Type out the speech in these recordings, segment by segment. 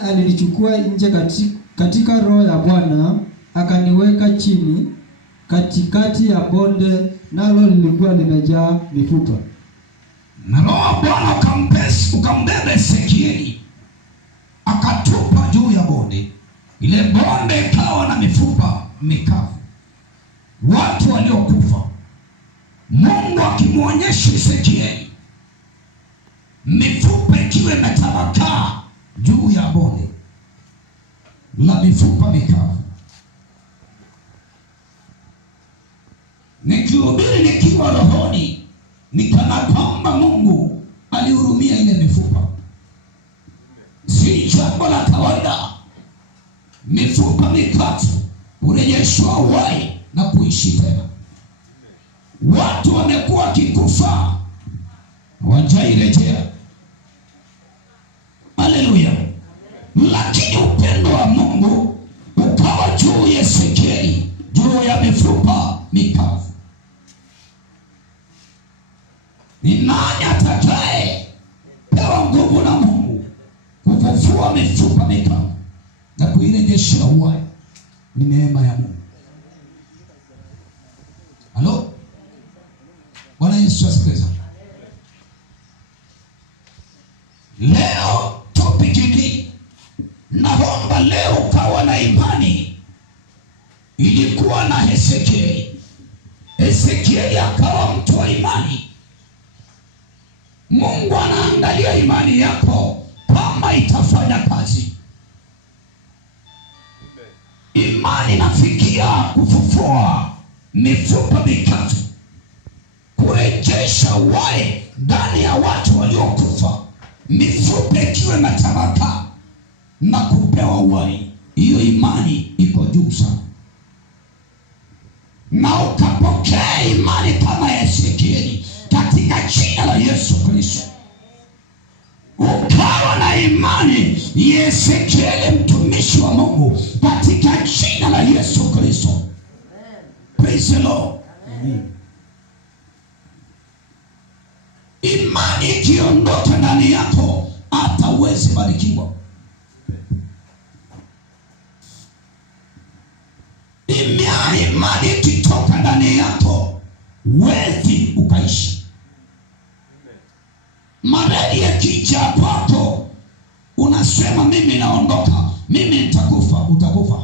alinichukua nje katika roho ya Bwana, akaniweka chini katikati ya bonde, nalo lilikuwa limejaa mifupa. Na roho ya Bwana ukambeba Ezekieli, akatupa juu ya bonde. Ile bonde ikawa na mifupa mikavu, watu waliokufa. Mungu akimwonyesha Ezekieli mifupa ikiwa imetapakaa juu ya bonde la mifupa mikavu. Nikihubiri nikiwa rohoni, nikana kwamba Mungu alihurumia ile mifupa. Si jambo la kawaida mifupa mikavu kurejeshwa uhai na kuishi tena. Watu wamekuwa kikufa, hawajairejea. Haleluya. Lakini upendo wa Mungu ukawa juu ya Ezekieli, juu ya mifupa mikavu. Ni nani atakaye pewa nguvu na Mungu kufufua mifupa mikavu na kuirejesha uhai? Ni neema ya Mungu. Halo? Bwana Yesu asifiwe. Leo topic hii, naomba leo ukawa na imani. Ilikuwa na Ezekieli. Ezekieli akawa mtu wa imani. Mungu anaangalia imani yako kama itafanya kazi. Imani inafikia kufufua mifupa mikavu, kurejesha uhai ndani ya watu waliokufa. Mifupa ikiwa imetapakaa na kupewa uhai, hiyo imani iko juu sana. Na ukapokea imani kama Ezekieli katika jina la Yesu Kristo. Ukawa na imani ya Ezekieli mtumishi wa Mungu katika jina la Yesu Kristo. Praise the Lord. Imani ikiondoka ndani yako, hata uwezi barikiwa. Imani ikitoka ndani yako, wezi ukaishi. Mareli yakija kwako, unasema mimi naondoka, mimi nitakufa, utakufa.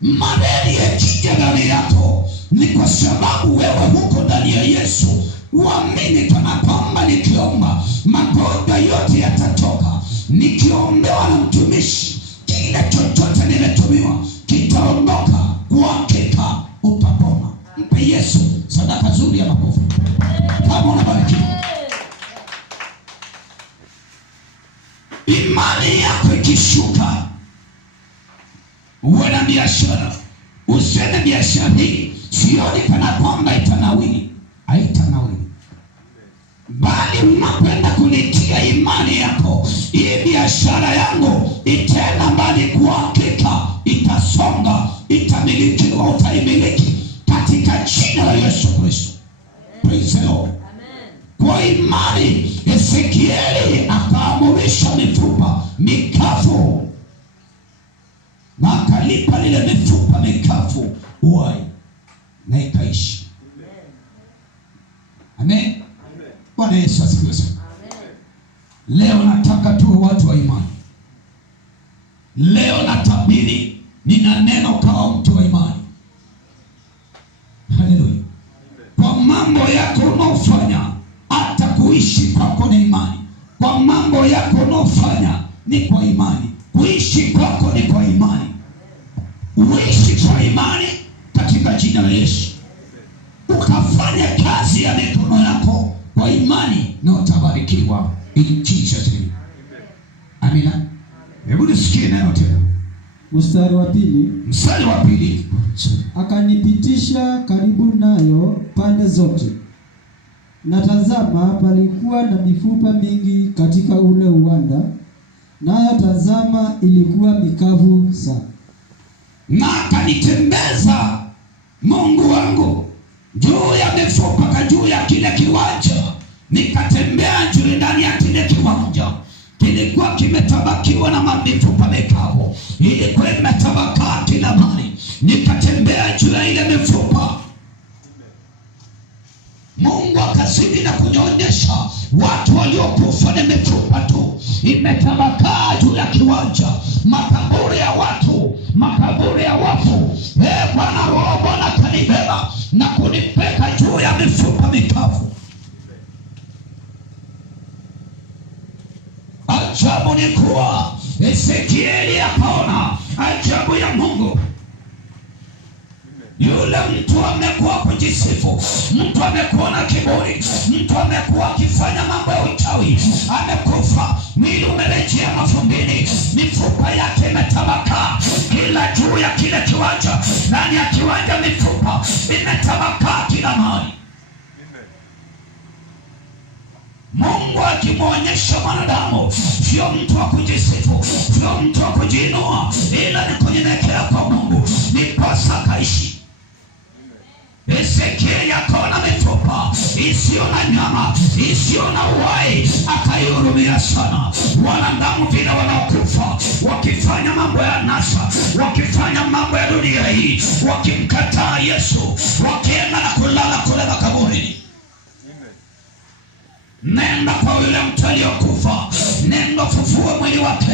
Mareli yakija ndani yako, ni kwa sababu wewe huko ndani ya Yesu. Uamini kana kwamba nikiomba magonjwa yote yatatoka. Nikiombewa na mtumishi, kile chochote nimetumiwa kitaondoka. Kwa hakika utapona. Mpe Yesu sadaka nzuri ya makofi kama unabarikiwa. Imani yako ikishuka, uwe na biashara, useme biashara hii sioni kana kwamba itanawili. Haitanawili. Bali unakwenda kunitia imani yako, hii biashara yangu itaenda mbali. Kwa hakika itasonga, itamilikiwa, utaimiliki katika jina la Yesu Kristo. Praise the Lord. Kwa imani Ezekieli akaamurisha mifupa mikavu, na akalipa lile mifupa mikavu uhai, na ikaishi. Amen. Bwana Yesu asifiwe sana. Leo nataka tuwe watu wa imani. Leo natabiri, nina neno kama mtu wa imani. Haleluya. Kwa mambo yako unaofanya, hata kuishi kwako ni imani. Kwa mambo yako unaofanya ni kwa imani. Kuishi kwako ni kwa imani. Uishi kwa imani katika jina la Yesu. Ukafanya kazi ya mikono yako kwa imani, na utabarikiwa in Jesus name. Amina. Hebu nisikie neno tena. Mstari wa pili. Akanipitisha karibu nayo pande zote, na tazama, palikuwa na mifupa mingi katika ule uwanda, nayo tazama, ilikuwa mikavu sana. Na akanitembeza Mungu wangu juu ya mifupa, juu ya kile kiwanja, nikatembea juu ndani ya kile kiwanja. Kilikuwa kimetabakiwa na mifupa mikavu, ilikuwa imetabakaa kila mahali. Nikatembea juu ya ile mifupa. Mungu akazidi na kunionyesha watu waliokufa na mifupa tu imetabakaa juu ya kiwanja, makaburi ya watu, makaburi ya wafu. Bwana Roho Bwana kanibeba na kunipeka juu ya mifupa mikavu. Ajabu ni kuwa Ezekieli akaona ajabu ya Mungu. Yule mtu amekuwa kujisifu, mtu amekuwa na kiburi, mtu amekuwa akifanya mambo ya uchawi, amekufa, mwili umerejea mavumbini, mifupa yake imetabakaa kila juu ya kile kiwanja. Ndani ya kiwanja mifupa imetabakaa kila mahali. Mungu akimwonyesha mwanadamu, sio mtu wa kujisifu, sio mtu wa kujiinua, ila ni kunyenyekea kwa Mungu, ndiposa akaishi. Ezekieli akaona mifupa isiyo na nyama, isiyo na uhai, akaihurumia sana. Wanadamu vile wanaokufa wakifanya mambo ya nasa, wakifanya mambo ya dunia hii, wakimkataa Yesu, wakienda na kulala kule makaburini. Nenda kwa yule mtu aliyokufa, nenda fufue mwili wake,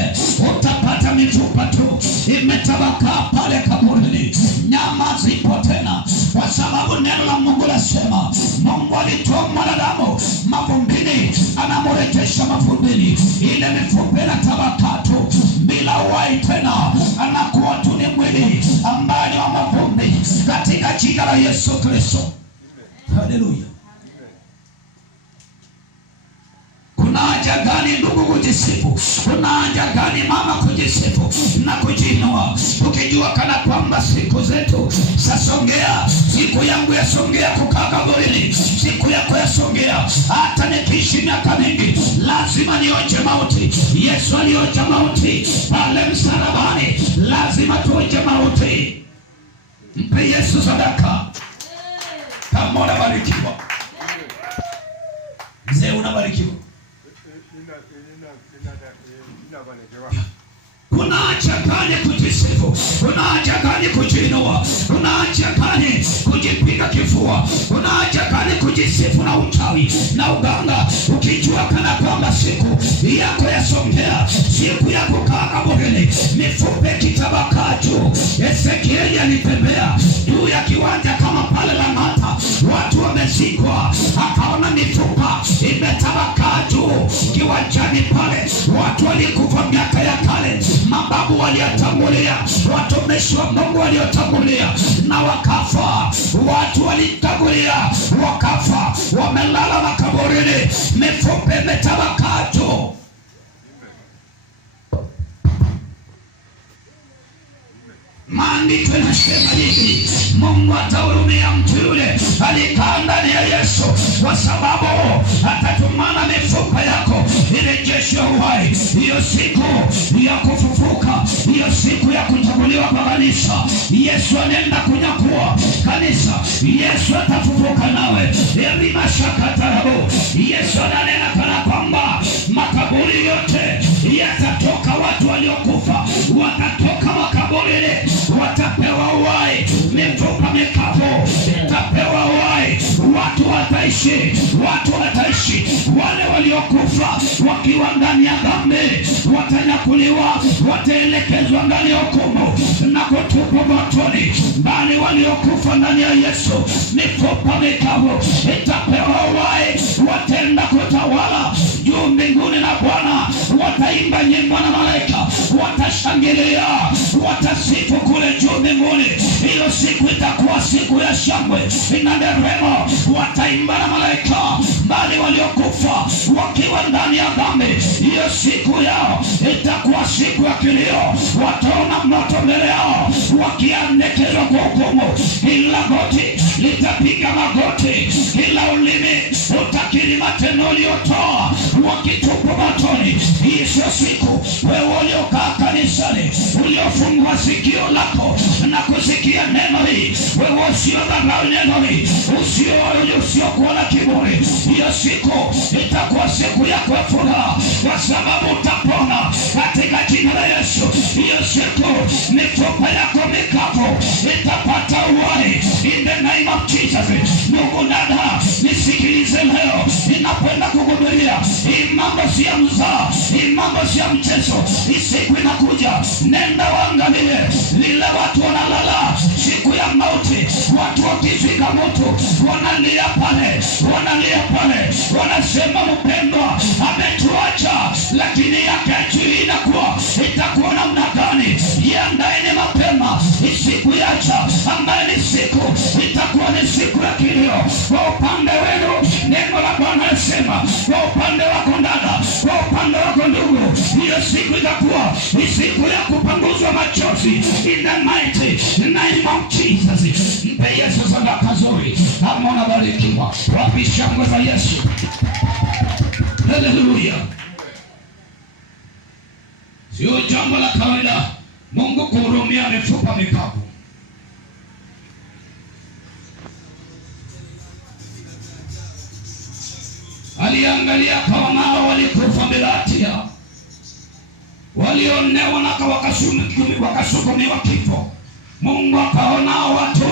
utapata mifupa tu imetabakaa pale kaburini. Nyama zipo tena, kwa sababu neno la Mungu lasema Mungu alitoa mwanadamu mavumbini, anamurejesha mavumbini. Ile mifupa inatabakaa tu bila uhai tena, anakuwa tu ni mwili ambaye ni wa mavumbi, katika jina la Yesu Kristo. Haleluya. Kuna haja gani ndugu kujisifu? Kuna haja gani mama kujisifu na kujiinua, ukijua kana kwamba siku zetu zasongea? Siku yangu yasongea kukaa kaburini, siku yako yasongea. Hata nikiishi miaka mingi lazima nionje mauti. Yesu alionja mauti pale msalabani, lazima tuonje mauti. Mpe Yesu sadaka kama unabarikiwa. Mzee unabarikiwa. Kuna haja gani kujisifu? Kuna haja gani kujiinua? Kuna haja gani kujipiga kifua? Kuna haja gani kujisifu na uchawi na uganga, ukijua kana kwamba siku yako yasongea, siku ya kukaa kaburini, mifupa ikitabakaa juu? Ezekieli alitembea juu ya kiwanja kama pale Lang'ata, watu wamezikwa, akaona mifupa imetabakaa juu kiwanjani pale. Watu walikufa miaka ya kale, mababu waliotangulia, watumishi wa Mungu waliotangulia na wakafa. Watu walitangulia wakafa, wamelala makaburini, mifupa imetabakaa juu. Maandiko yanasema hivi, Mungu atahurumia mtu yule alikaa ndani ya Yesu, kwa sababu atatumana mifupa yako irejeshe uhai. Hiyo siku ya kufufuka, hiyo siku ya kuchaguliwa kwa kanisa, Yesu anaenda kunyakua kanisa. Yesu atafufuka nawe. Elima shakatarabu. Yesu ananena kana kwamba makaburi yote yatatoka, watu waliokufa watatoka makaburini, watapewa uhai. Mifupa mikavu itapewa uhai, watu wataishi, watu wataishi. Wale waliokufa wakiwa ndani ya dhambi watanyakuliwa, wataelekezwa ndani ya hukumu na kutupwa motoni. Bali waliokufa ndani ya Yesu, mifupa mikavu itapewa uhai, wataenda kutawala juu mbinguni na Bwana. Wataimba nyimbo na malaika watashangilia, watasifu kule juu mbinguni. Hiyo siku itakuwa siku ya shangwe na nderemo, wataimba na malaika. Bali waliokufa wakiwa ndani ya dhambi, hiyo siku yao itakuwa siku ya kilio. Wataona moto mbele yao, wakiandekezwa kwa hukumu. Kila goti litapiga magoti, kila ulimi utakiri matendo uliotoa, wakitupwa motoni. Hiyo siku wewe uliokaa kanisa gani uliofungua sikio lako na kusikia neno hili, wewe usiodharau neno hili, usiokuwa na kiburi, hiyo siku itakuwa siku yako ya furaha, kwa sababu utapona katika jina la Yesu. Hiyo siku mifupa yako mikavu itapata uhai in the name of Jesus. Ndugu dada, nisikilize leo, ninakwenda kukuhubiria. Hii mambo si ya mzaha, hii mambo si ya mchezo. Hii siku inakuja, nenda waangalie vile watu wanalala siku ya mauti, watu wakifika moto wanalia pale, wanasema mpendwa ametuacha, lakini yake inakuwa itakuwa namna gani? Jiandaeni mapema, siku yacha ambayo ni siku itakuwa ni siku ya kilio. Kwa upande wenu neno la Bwana nasema, kwa upande wako dada, kwa upande wako ndugu, hiyo siku itakuwa ni siku ya kupanguzwa machozi in the mighty name of Jesus. Mpe Yesu sadaka nzuri, kama unabarikiwa. Wapi shangwe za Yesu? Haleluya. Sio jambo la kawaida Mungu kuhurumia mifupa mikavu. Aliangalia kaona hao walikufa bila hatia, walionewa na wakasukumiwa kifo. Mungu akaona watu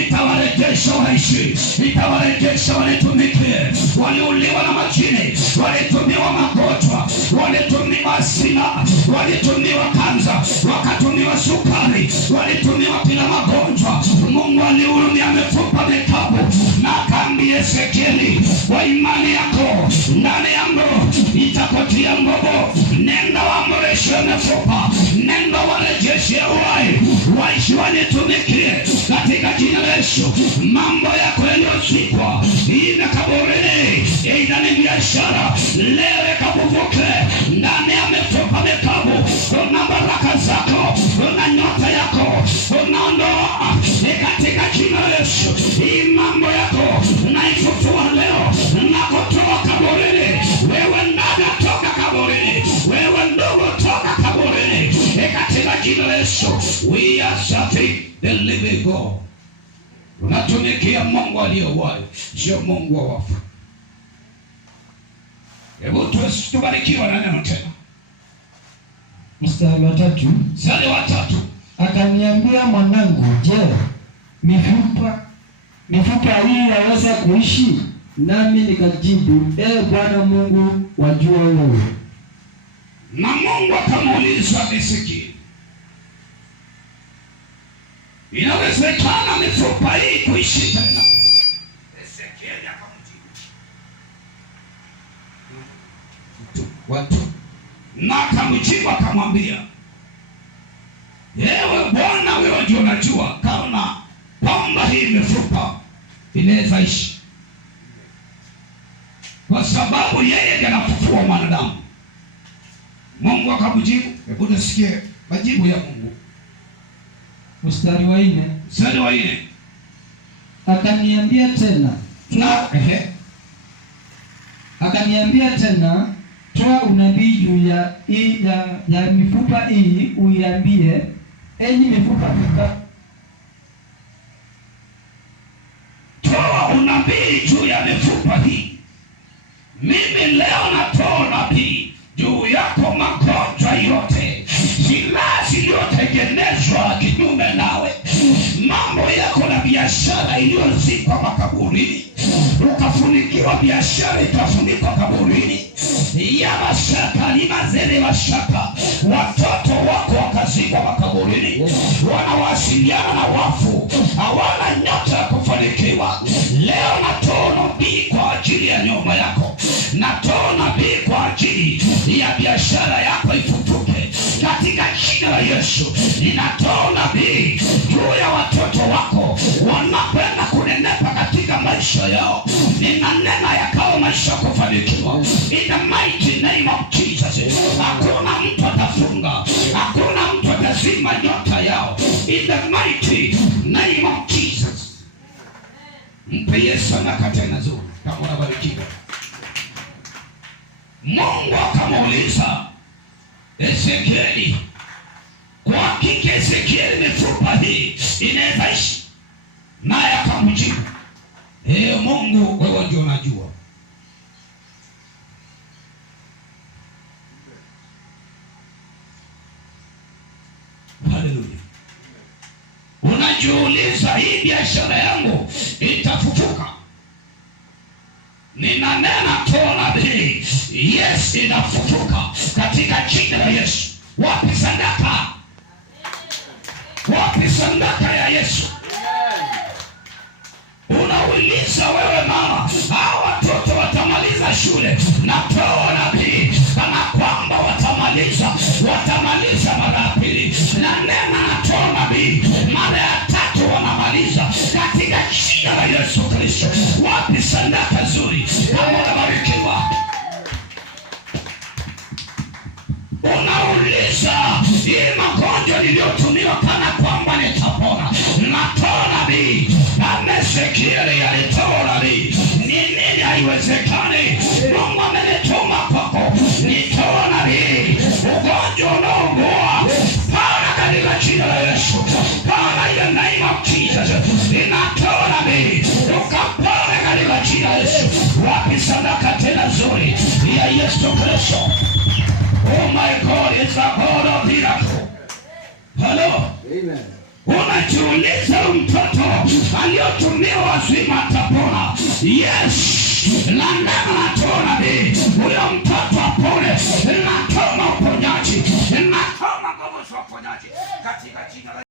itawarejesha waishi, itawarejesha wanitumikie. Waliuliwa na majini, walitumiwa magonjwa, walitumiwa sina, walitumiwa kanza, wakatumiwa sukari, walitumiwa kila magonjwa. Mungu alihurumia mifupa mikavu na akaambia Ezekieli, kwa imani yako ndani yangu itakutia nguvu. Nenda waamrishe mifupa, nenda warejeshe uhai, waishi wanitumikie katika jina la Yesu. Mambo yako yaliyozikwa ina kaburini, ina ni biashara, leo ikavuvuke ndani ya mifupa mikavu. Una baraka zako, una nyota yako, unaondoa katika jina la Yesu. Hii mambo yako naifufua leo na kutoa kaburini. Wewe ndada, toka kaburini. Wewe ndugu, toka kaburini katika jina la Yesu. We are serving the living God. Unatumikia Mungu aliye hai, sio Mungu wa wafu. Hebu tubarikiwa na neno tena. Mstari wa 3. Mstari wa 3. Akaniambia, mwanangu, je, mifupa hii yaweza kuishi? Nami nikajibu, Bwana Mungu, wajua wewe. Na Mungu akamuuliza Ezekieli, inawezekana mifupa hii kuishi tena? Ezekieli akamjibu na akamjibu akamwambia, ewe Bwana, wewe ndio unajua kama kwamba hii mifupa inaweza ishi, kwa sababu yeye ndiye anafufua mwanadamu. Mungu akamjibu. Hebu tusikie majibu ya Mungu. Mstari wa 4. Mstari wa 4. Akaniambia tena, toa unabii juu ya mifupa hii, uiambie, enyi mifupa mikavu. Toa unabii juu ya mifupa hii. Mimi leo natoa unabii juu yako magonjwa yote, silaha zilizotengenezwa kinyume nawe, mambo yako na biashara iliyozikwa makaburini, ukafunikiwa biashara ikafunikwa kaburini, ya mashaka ni mazele mashaka, watoto wako wakazikwa makaburini, wanawasiliana na wafu, hawana nyota ya kufanikiwa. Leo natoa nabii kwa ajili ya nyumba yako, natoa nabii kwa ajili ya biashara yako ifufuke katika jina la Yesu. Ninatoa nabii juu ya watoto wako wanapenda kunenepa katika maisha yao, ninanena yakao maisha kufanikiwa in the mighty name of Jesus. Hakuna mtu atafunga, hakuna mtu atazima nyota yao in the mighty name of Jesus. Mpe Yesu anakatena nzuri kama unabarikiwa. Mungu akamuuliza Ezekieli, kwa hakika Ezekieli, mifupa hii inaweza ishi? Naye akamjibu, Mungu wewe ndio unajua. Haleluya. Unajiuliza, hii biashara yangu itafufuka? Ninanena toa nabii, yes, inafufuka katika jina la Yesu. Wapi sadaka? Wapi sadaka ya Yesu? Unauliza wewe mama, hao watoto watamaliza shule? Natoa nabii kama kwamba watamaliza mara ya pili, na nena natoa nabii mara ya tatu wanamaliza katika jina la Yesu Kristo. Wapi sadaka nzuri? Kama unabarikiwa, unauliza hii magonjwa niliyotumiwa kana kwamba nitapona, natoa nabii kama Ezekieli alitoa nabii. Ni nini haiwezekani? Mungu amenituma kwako, nitoa nabii. Ugonjwa unaougua pana katika jina la Yesu, pana in the name of Jesus, inatoa nabii ukapone katika jina la Yesu. Wapi sadaka tena nzuri ya Yesu Kristo? Oh my God, it's a God of miracle. Hello? Amen. Unajiuliza, mtoto aliyotumiwa wazima atapona? Yes. Na neno natoa nabii, huyo mtoto apone. Natoma uponyaji, natoma nguvu za uponyaji katika jina la